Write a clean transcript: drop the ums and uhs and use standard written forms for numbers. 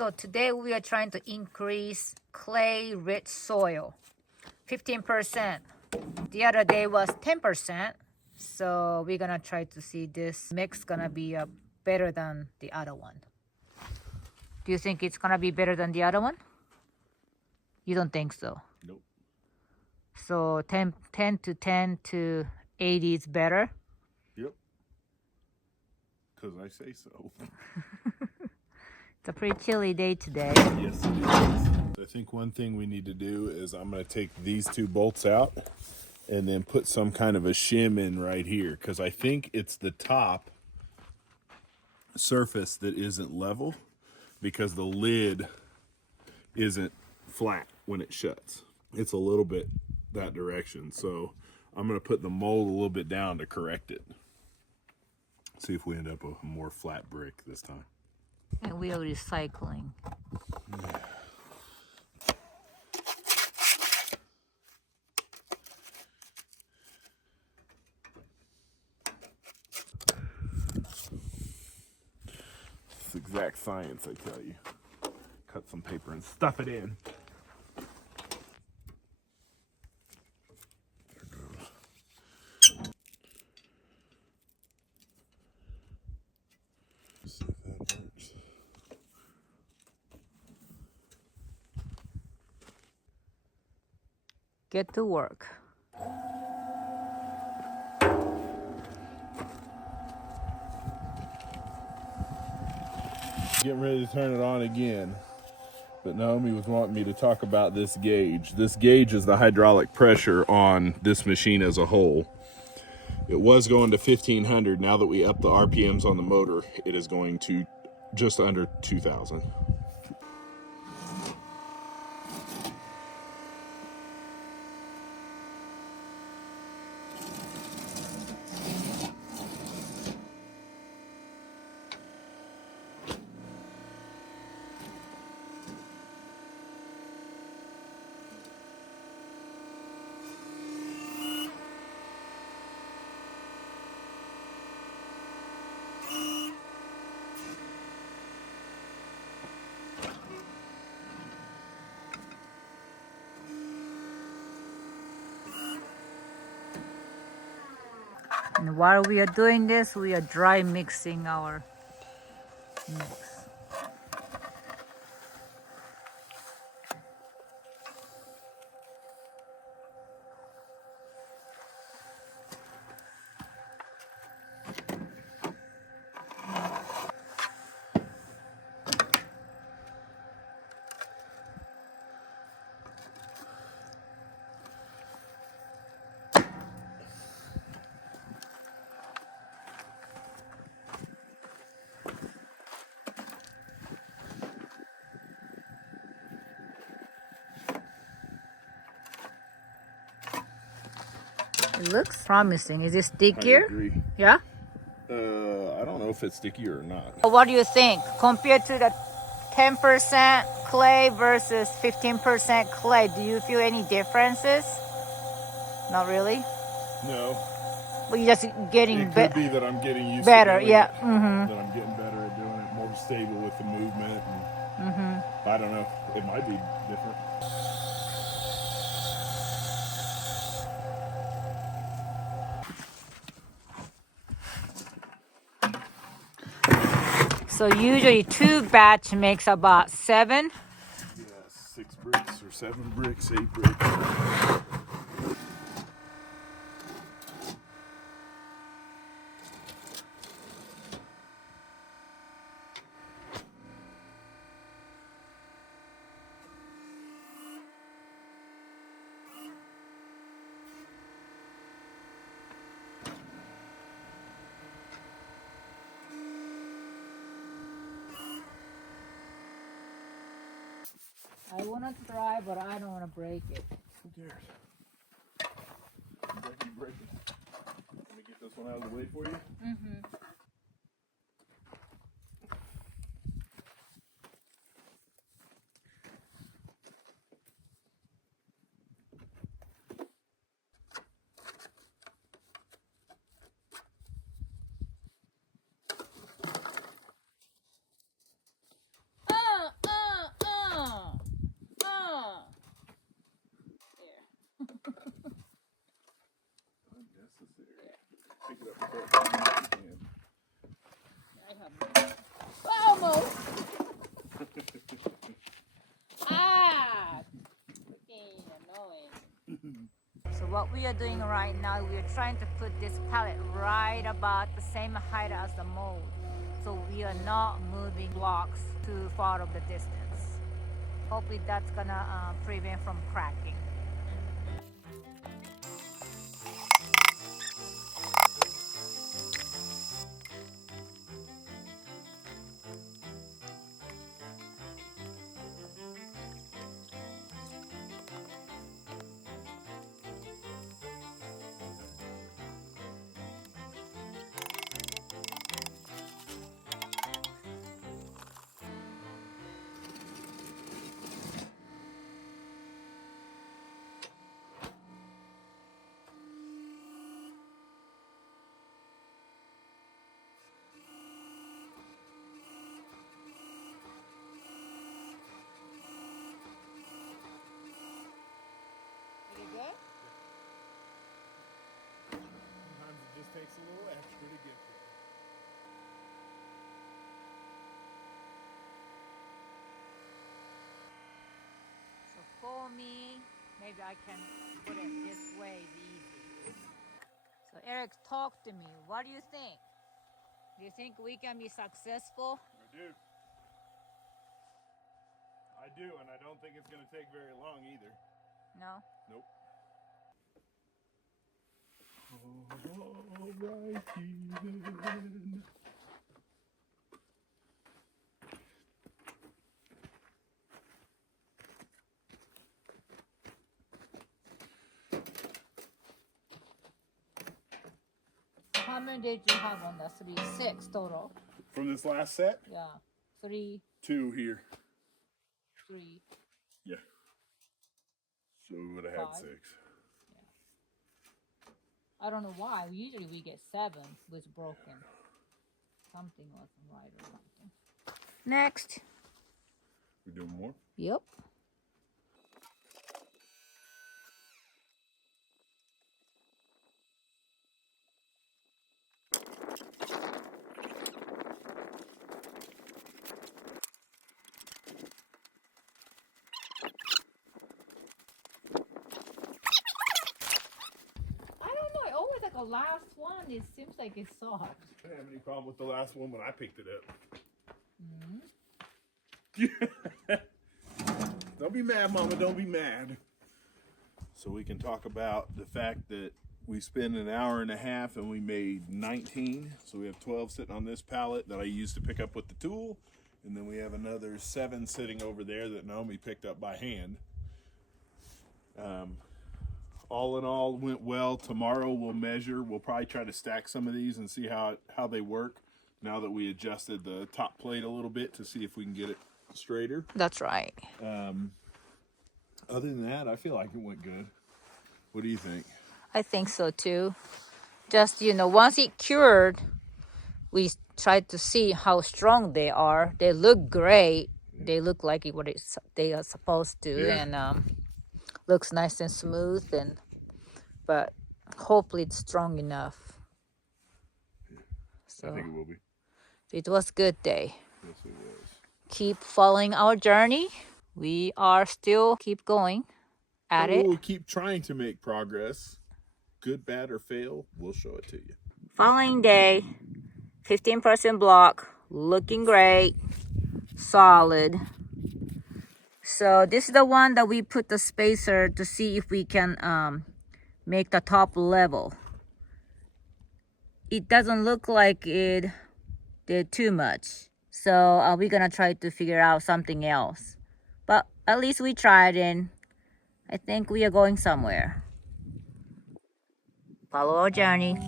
So today we are trying to increase clay-rich soil, 15%. The other day was 10%. So we're gonna try to see this mix gonna be better than the other one. Do you think it's gonna be better than the other one? You don't think so? Nope. So 10 to 10 to 80 is better? Yep. Because I say so. It's a pretty chilly day today. Yes, it is. I think one thing we need to do is I'm going to take these two bolts out and then put some kind of a shim in right here, because I think it's the top surface that isn't level, because the lid isn't flat when it shuts. It's a little bit that direction, so I'm going to put the mold a little bit down to correct it. See if we end up with a more flat brick this time. And we are recycling. It's exact science, I tell you. Cut some paper and stuff it in. See if that works. Get to work. Getting ready to turn it on again, but Naomi was wanting me to talk about this gauge. This gauge is the hydraulic pressure on this machine as a whole. It was going to 1500. Now that we up the RPMs on the motor, it is going to just under 2000. And while we are doing this, we are dry mixing our mix. It looks promising. Is it stickier? I agree. Yeah? I don't know if it's stickier or not. What do you think? Compared to the 10% clay versus 15% clay, do you feel any differences? Not really? No. But you're just getting It could be that I'm getting used better, to doing yeah. it, Mm-hmm. that I'm getting better at doing it, more stable with the movement. And I don't know. It might be different. So usually 2 batch makes about 7. Yeah, 6 bricks or 7 bricks, 8 bricks. I want to try, but I don't want to break it. Who cares? You break it. Let me get this one out of the way for you. Mm-hmm. what we are doing right now, we are trying to put this pallet right about the same height as the mold. So we are not moving blocks too far of the distance. Hopefully that's gonna prevent from cracking. Sometimes it just takes a little extra to get there. So for me, maybe I can put it this way, it's easy. So Eric, talk to me. What do you think? Do you think we can be successful? I do, and I don't think it's going to take very long either. No? Nope. Alrighty then. How many did you have on the 3? 6 total. From this last set? Yeah. 3, 2 here. 3. Yeah. So we would have had 5. 6. I don't know why. Usually we get 7 with broken. Something wasn't right or something. Next. We doing more? Yep. The last one, it seems like it's soft. I didn't have any problem with the last one when I picked it up. Don't be mad, Mama. Don't be mad. So we can talk about the fact that we spent an hour and a half and we made 19. So we have 12 sitting on this pallet that I used to pick up with the tool. And then we have another 7 sitting over there that Naomi picked up by hand. All in all, went well. Tomorrow we'll measure. We'll probably try to stack some of these and see how they work now that we adjusted the top plate a little bit to see if we can get it straighter. That's right. Other than that, I feel like it went good. What do you think? I think so too. Just, once it cured, we tried to see how strong they are. They look great. They look like they are supposed to. Yeah. And looks nice and smooth, but hopefully it's strong enough. So I think it will be. It was good day. Yes, it was. Keep following our journey. We are still keep going at it. We'll keep trying to make progress. Good, bad, or fail, we'll show it to you. Following day, 15% block, looking great, solid. So this is the one that we put the spacer to see if we can make the top level. It doesn't look like it did too much. So we're gonna try to figure out something else. But at least we tried, and I think we are going somewhere. Follow our journey.